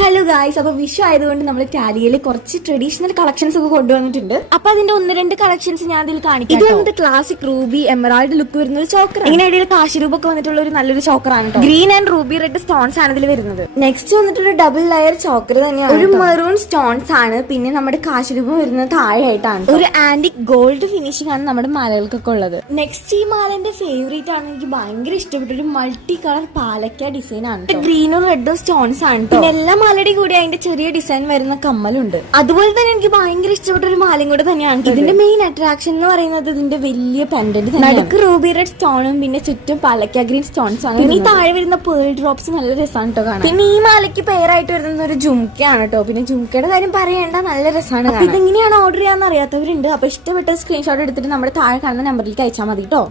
Hello guys, അപ്പൊ വിഷു ആയതുകൊണ്ട് നമ്മൾ ടാലിയിൽ കുറച്ച് ട്രഡീഷണൽ കളക്ഷൻസ് ഒക്കെ കൊണ്ടുവന്നിട്ടുണ്ട്. അപ്പൊ അതിന്റെ 1-2 കളക്ഷൻസ് ഞാൻ ഇതിൽ കാണിക്കാം. ഇത് വന്നിട്ട് ക്ലാസിക് റൂബി എമറാൾഡ് ലുക്ക് വരുന്ന ഒരു ചോക്കർ. ഇങ്ങനെ ഇടയിൽ കാശിരൂപൊക്കെ വന്നിട്ടുള്ള ഒരു നല്ലൊരു ചോക്കറാണ് കേട്ടോ. Green and Ruby red stones ആണ് ഇതിൽ വരുന്നത്. നെക്സ്റ്റ് വന്നിട്ടൊരു ഡബിൾ ലെയർ ചോക്കർ തന്നെയാണ്. ഒരു മെറൂൺ സ്റ്റോൺസ് ആണ്. പിന്നെ നമ്മുടെ കാശിരൂപം വരുന്നത് താഴെയായിട്ടാണ്. ഒരു ആന്റിക് ഗോൾഡ് ഫിനിഷിംഗ് ആണ് നമ്മുടെ മാലകൾക്കൊക്കെ ഉള്ളത്. നെക്സ്റ്റ് ഈ മാലന്റെ ഫേവറേറ്റ് ആണ്, എനിക്ക് ഭയങ്കര ഇഷ്ടപ്പെട്ട ഒരു മൾട്ടി കളർ പാലക്ക ഡിസൈൻ ആണ്. ഗ്രീനും റെഡും സ്റ്റോൺസ് ആണ്. പിന്നെ എല്ലാ മാലയുടെ കൂടി അതിന്റെ ചെറിയ ഡിസൈൻ വരുന്ന കമ്മലുണ്ട്. അതുപോലെ തന്നെ എനിക്ക് ഭയങ്കര ഇഷ്ടപ്പെട്ട ഒരു മാലയും കൂടെ തന്നെയാണ്. ഇതിന്റെ മെയിൻ അട്രാക്ഷൻ എന്ന് പറയുന്നത് ഇതിന്റെ വലിയ പെൻഡന്റ്. നടുക്ക് റൂബി റെഡ് സ്റ്റോണും പിന്നെ ചുറ്റും പാലക്ക ഗ്രീൻ സ്റ്റോൺസ് ആണ്. പിന്നെ ഈ താഴെ വരുന്ന പേൾ ഡ്രോപ്സ് നല്ല രസമാണ് കേട്ടോ കാണാൻ. പിന്നെ ഈ മാലയ്ക്ക് പെയറായിട്ട് വരുന്ന ഒരു ജുംക്കയാണ് കേട്ടോ. പിന്നെ ജുംക്കയുടെ കാര്യം പറയേണ്ട, നല്ല രസമാണ്. ഇതെങ്ങനെയാണ് ഓർഡർ ചെയ്യാന്ന് അറിയാത്തവരുണ്ട്. അപ്പൊ ഇഷ്ടപ്പെട്ട സ്ക്രീൻഷോട്ട് എടുത്തിട്ട് നമ്മുടെ താഴെ കാണുന്ന നമ്പറിലേക്ക് അയച്ചാൽ മതി കേട്ടോ.